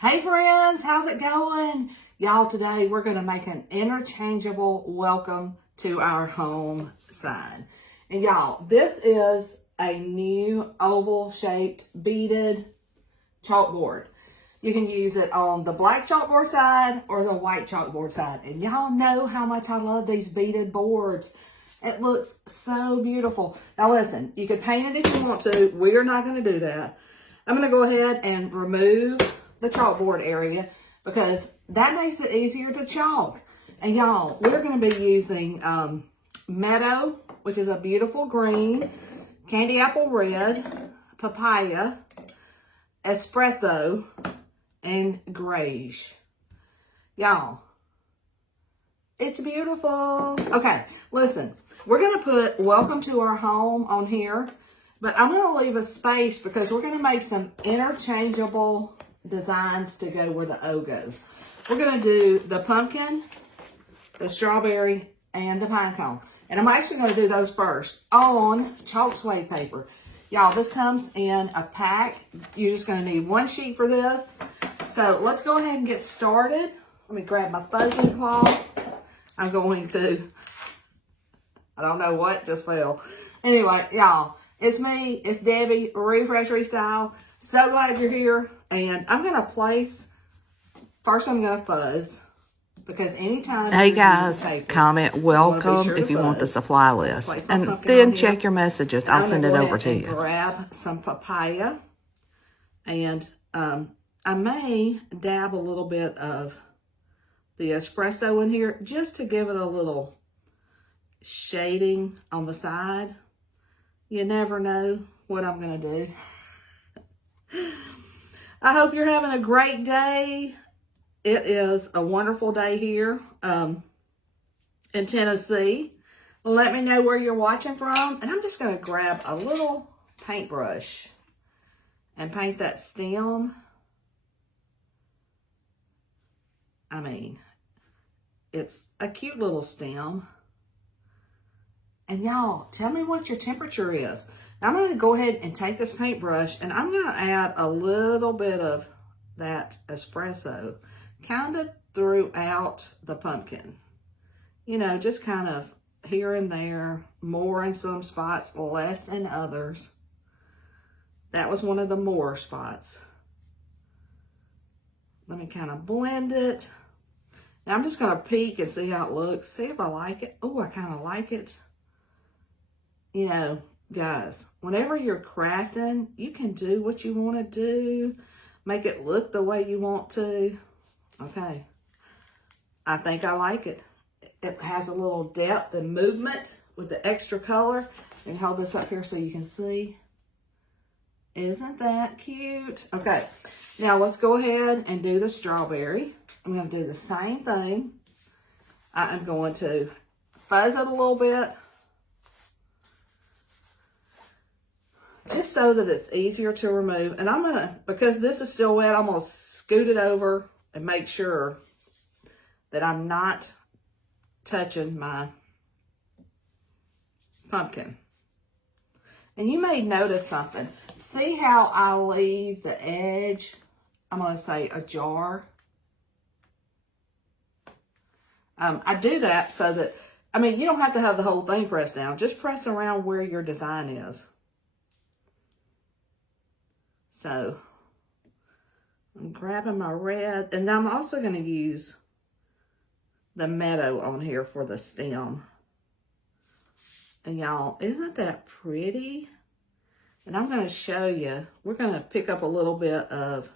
Hey friends, how's it going? Y'all, today we're going to make an interchangeable welcome to our home sign. And y'all, this is a new oval shaped beaded chalkboard. You can use it on the black chalkboard side or the white chalkboard side. And y'all know how much I love these beaded boards. It looks so beautiful. Now listen, you could paint it if you want to. We're not going to do that. I'm going to go ahead and remove the chalkboard area because that makes it easier to chalk. And y'all, we're going to be using Meadow, which is a beautiful green, candy apple red, papaya, espresso, and grayish. Y'all, it's beautiful. Okay, listen, we're going to put welcome to our home on here, but I'm going to leave a space because we're going to make some interchangeable designs to go where the O goes. We're going to do the pumpkin, the strawberry, and the pine cone. And I'm actually going to do those first on chalk suede paper. Y'all, this comes in a pack. You're just going to need one sheet for this. So let's go ahead and get started. Let me grab my fuzzy cloth. I'm going to, I don't know what just fell. Anyway, y'all, it's me. It's Debbie, Refresh Restyle. So glad you're here. And I'm going to place, first I'm going to fuzz. Because anytime hey guys, paper, comment welcome sure if you want the supply list. And then check your messages. I'll send it over to you. Grab some papaya. And I may dab a little bit of the espresso in here just to give it a little shading on the side. You never know what I'm going to do. I hope you're having a great day. It is a wonderful day here in Tennessee. Let me know where you're watching from. And I'm just going to grab a little paintbrush and paint that stem. I mean, it's a cute little stem. And y'all, tell me what your temperature is. I'm going to go ahead and take this paintbrush and I'm going to add a little bit of that espresso kind of throughout the pumpkin. You know, just kind of here and there, more in some spots, less in others. That was one of the more spots. Let me kind of blend it. Now I'm just going to peek and see how it looks. See if I like it. Oh, I kind of like it. You know, guys, whenever you're crafting, you can do what you want to do. Make it look the way you want to. Okay. I think I like it. It has a little depth and movement with the extra color. And hold this up here so you can see. Isn't that cute? Okay. Now let's go ahead and do the strawberry. I'm going to do the same thing. I am going to fuzz it a little bit. Just so that it's easier to remove. And I'm going to, because this is still wet, I'm going to scoot it over and make sure that I'm not touching my pumpkin. And you may notice something. See how I leave the edge, I'm going to say ajar. I do that so that, I mean, you don't have to have the whole thing pressed down. Just press around where your design is. So, I'm grabbing my red, and I'm also going to use the meadow on here for the stem. And y'all, isn't that pretty? And I'm going to show you, we're going to pick up a little bit of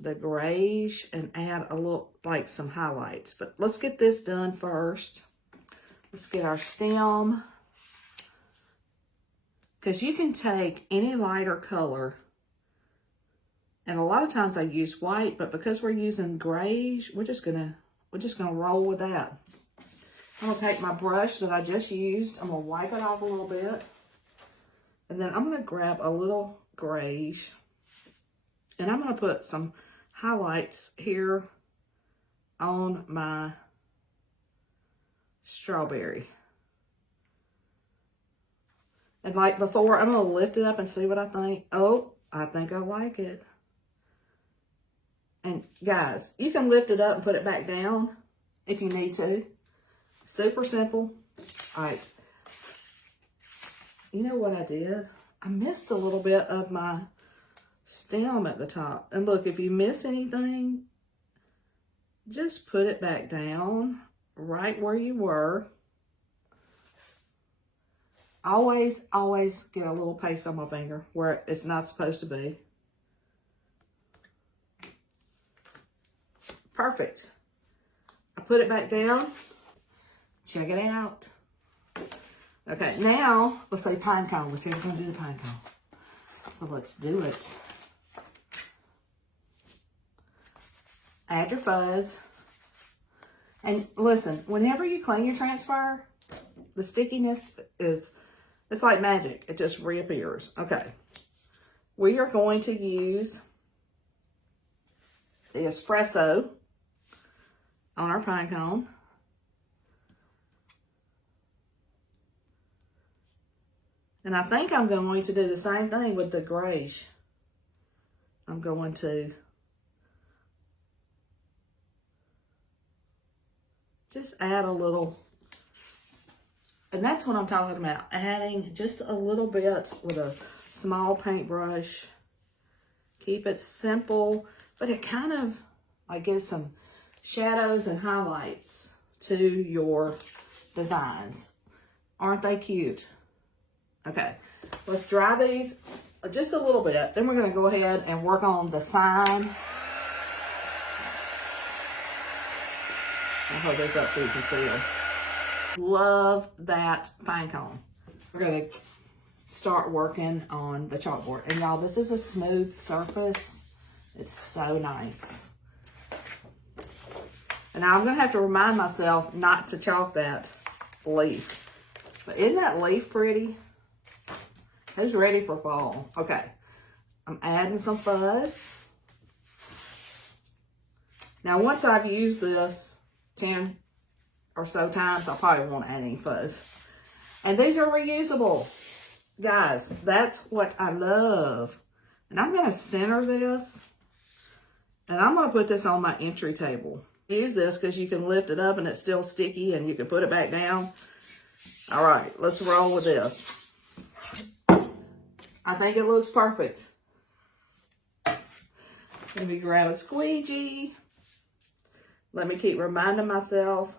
the grayish and add a little, like some highlights. But let's get this done first. Let's get our stem. Because you can take any lighter color. And a lot of times I use white, but because we're using grayish, we're just gonna roll with that. I'm gonna take my brush that I just used. I'm gonna wipe it off a little bit. And then I'm gonna grab a little grayish. And I'm gonna put some highlights here on my strawberry. And like before, I'm going to lift it up and see what I think. Oh, I think I like it. And guys, you can lift it up and put it back down if you need to. Super simple. All right. You know what I did? I missed a little bit of my stem at the top. And look, if you miss anything, just put it back down right where you were. Always get a little paste on my finger where it's not supposed to be. Perfect. I put it back down. Check it out. Okay, now let's say pine cone. Let's see if we're going to do the pine cone. So let's do it. Add your fuzz. And listen, whenever you clean your transfer, the stickiness is, it's like magic. It just reappears. Okay. We are going to use the espresso on our pine cone. And I think I'm going to do the same thing with the grayish. I'm going to just add a little, and that's what I'm talking about, adding just a little bit with a small paintbrush. Keep it simple, but it kind of like gives some shadows and highlights to your designs. Aren't they cute? Okay, let's dry these just a little bit. Then we're going to go ahead and work on the sign. I'll hold this up so you can see them. Love that pine cone. We're going to start working on the chalkboard. And y'all, this is a smooth surface. It's so nice. And now I'm going to have to remind myself not to chalk that leaf. But isn't that leaf pretty? Who's ready for fall? Okay, I'm adding some fuzz. Now, once I've used this 10 or so times, I probably won't add any fuzz. And these are reusable. Guys, that's what I love. And I'm going to center this. And I'm going to put this on my entry table. Use this because you can lift it up and it's still sticky and you can put it back down. All right, let's roll with this. I think it looks perfect. Let me grab a squeegee. Let me keep reminding myself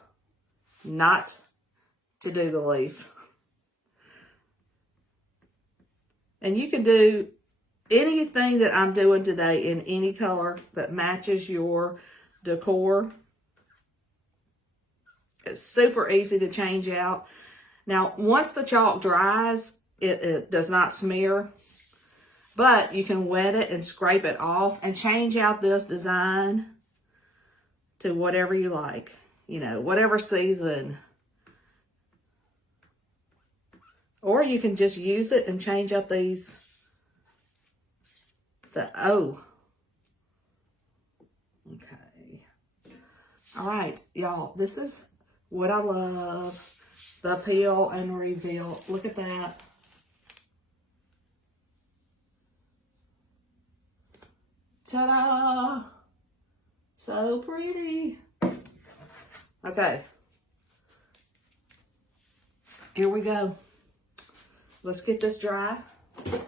not to do the leaf. And you can do anything that I'm doing today in any color that matches your decor. It's super easy to change out. Now, once the chalk dries, it does not smear, but you can wet it and scrape it off and change out this design to whatever you like, you know, whatever season. Or you can just use it and change up these. Okay. All right, y'all, this is what I love. The peel and reveal. Look at that. Ta-da! So pretty. Okay. Here we go. Let's get this dry.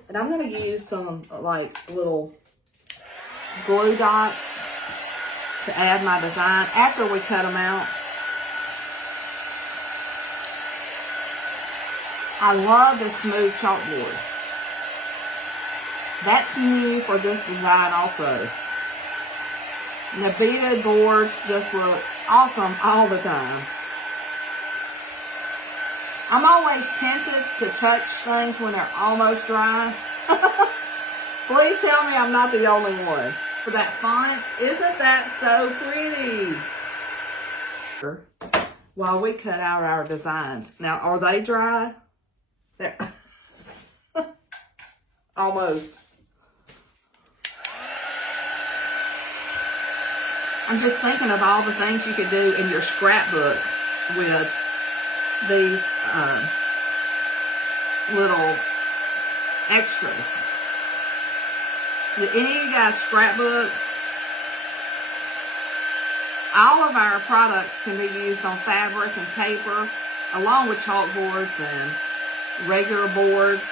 And I'm going to use some like little glue dots to add my design after we cut them out. I love this smooth chalkboard. That's new for this design also. And the beaded boards just look awesome all the time. I'm always tempted to touch things when they're almost dry. Please tell me I'm not the only one. For that font, isn't that so pretty? While we cut out our designs. Now, are they dry? They're almost. I'm just thinking of all the things you could do in your scrapbook with these little extras. Do any of you guys scrapbook? all of our products can be used on fabric and paper, along with chalkboards and regular boards.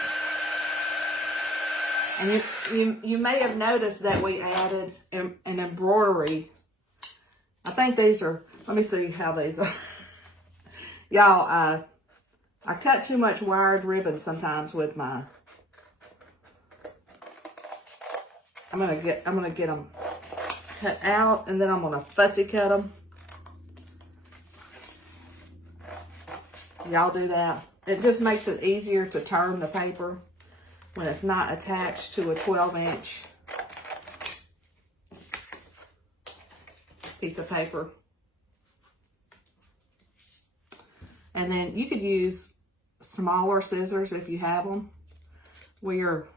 And if you may have noticed that we added an embroidery. I think these are, let me see how these are. Y'all, I cut too much wired ribbon sometimes with my, I'm gonna get them cut out, and then I'm gonna fussy cut them. Y'all do that. It just makes it easier to turn the paper when it's not attached to a 12-inch piece of paper. And then you could use smaller scissors if you have them. We're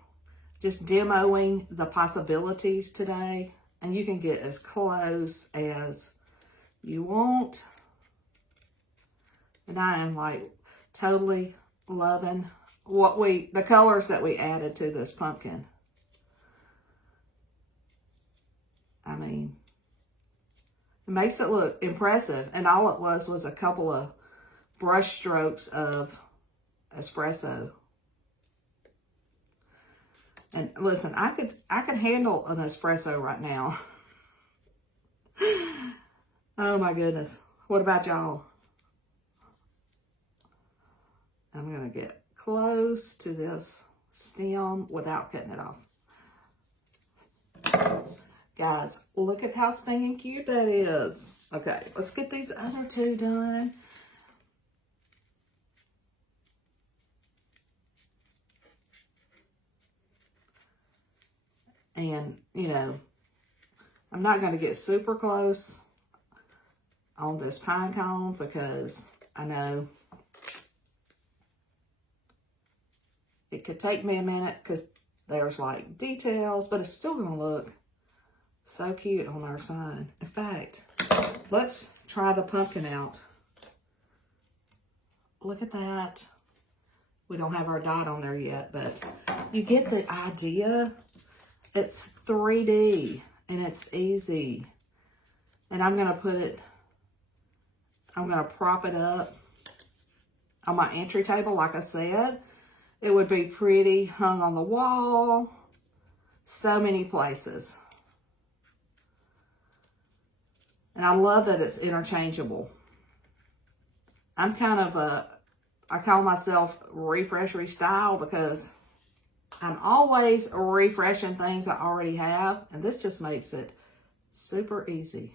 just demoing the possibilities today, and you can get as close as you want. And I am like totally loving the colors that we added to this pumpkin. I mean, it makes it look impressive. And all it was a couple of brush strokes of espresso. And listen, I could handle an espresso right now. Oh my goodness. What about y'all? I'm going to get close to this stem without cutting it off. Guys, look at how stinging cute that is. Okay, let's get these other two done. And, you know, I'm not going to get super close on this pine cone because I know it could take me a minute because there's like details, but it's still going to look so cute on our sign. In fact, let's try the pumpkin out. Look at that. We don't have our dot on there yet, but you get the idea. It's 3D and it's easy. And I'm going to prop it up on my entry table, like I said. It would be pretty hung on the wall. So many places. And I love that it's interchangeable. I'm kind of I call myself refreshery style because I'm always refreshing things I already have. And this just makes it super easy.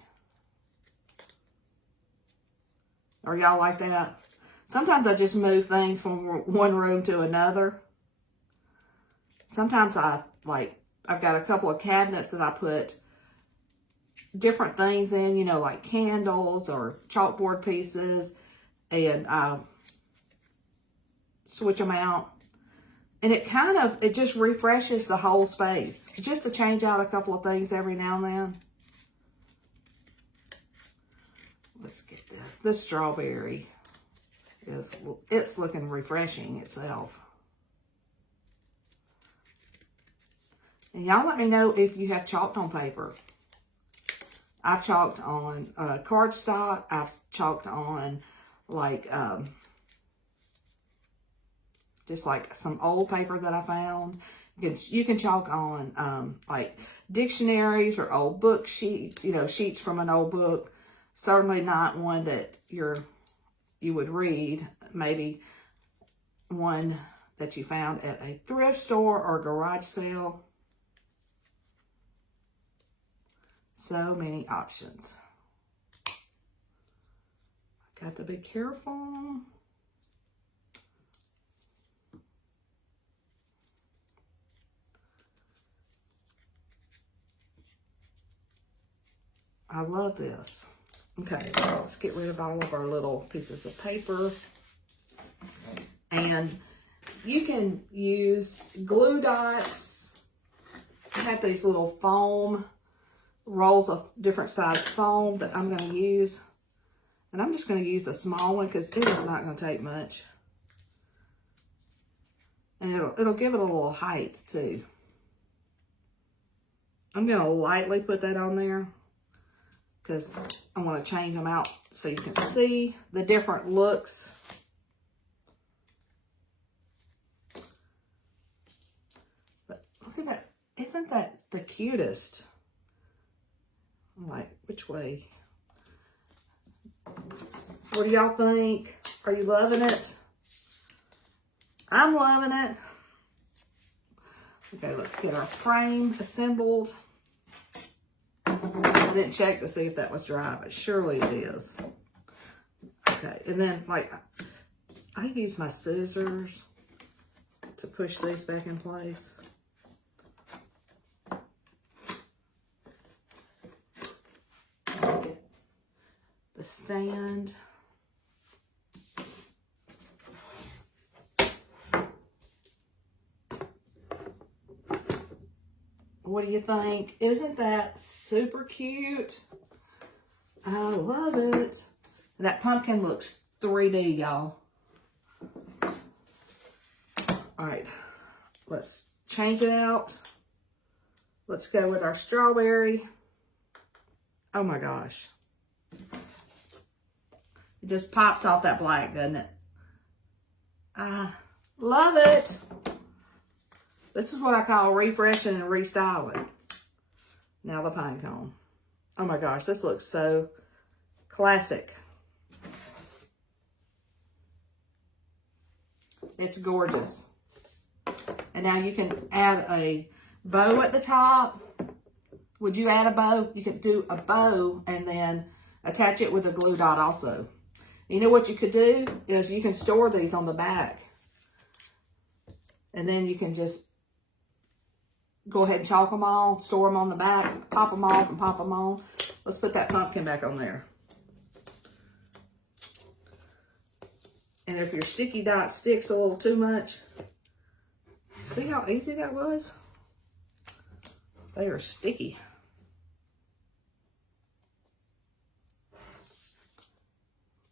Are y'all like that? Sometimes I just move things from one room to another. Sometimes I've got a couple of cabinets that I put different things in, you know, like candles or chalkboard pieces, and I switch them out. And it just refreshes the whole space. Just to change out a couple of things every now and then. Let's get this. This strawberry it's looking refreshing itself. And y'all let me know if you have chalked on paper. I've chalked on cardstock. I've chalked on like just like some old paper that I found. You can chalk on like dictionaries or old book sheets, you know, sheets from an old book. Certainly not one that you would read. Maybe one that you found at a thrift store or garage sale. So many options. Got to be careful. I love this. Okay, let's get rid of all of our little pieces of paper. And you can use glue dots. I have these little foam rolls of different size foam that I'm going to use. And I'm just going to use a small one because it is not going to take much. And it'll give it a little height too. I'm going to lightly put that on there. because I want to change them out so you can see the different looks. But look at that. Isn't that the cutest? I'm like, which way? What do y'all think? Are you loving it? I'm loving it. Okay, let's get our frame assembled. I didn't check to see if that was dry, but surely it is. Okay, and then like I use my scissors to push these back in place. Get the stand. What do you think? Isn't that super cute? I love it. And that pumpkin looks 3D, y'all. All right, let's change it out. Let's go with our strawberry. Oh my gosh. It just pops off that black, doesn't it? I love it. This is what I call refreshing and restyling. Now the pine cone. Oh my gosh, this looks so classic. It's gorgeous. And now you can add a bow at the top. Would you add a bow? You could do a bow and then attach it with a glue dot also. You know what you could do is you can store these on the back. And then you can just go ahead and chalk them all, store them on the back, pop them off and pop them on. Let's put that pumpkin back on there. And if your sticky dot sticks a little too much, see how easy that was? They are sticky.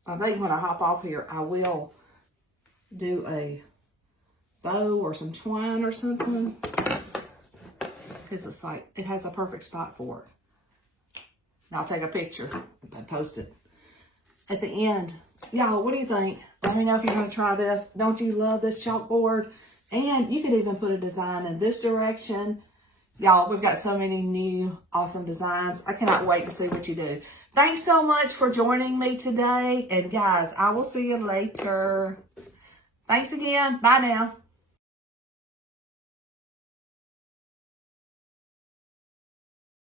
I think when I hop off here, I will do a bow or some twine or something. Because it's like, it has a perfect spot for it. Now I'll take a picture and post it. At the end, y'all, what do you think? Let me know if you're going to try this. Don't you love this chalkboard? And you could even put a design in this direction. Y'all, we've got so many new awesome designs. I cannot wait to see what you do. Thanks so much for joining me today. And guys, I will see you later. Thanks again. Bye now.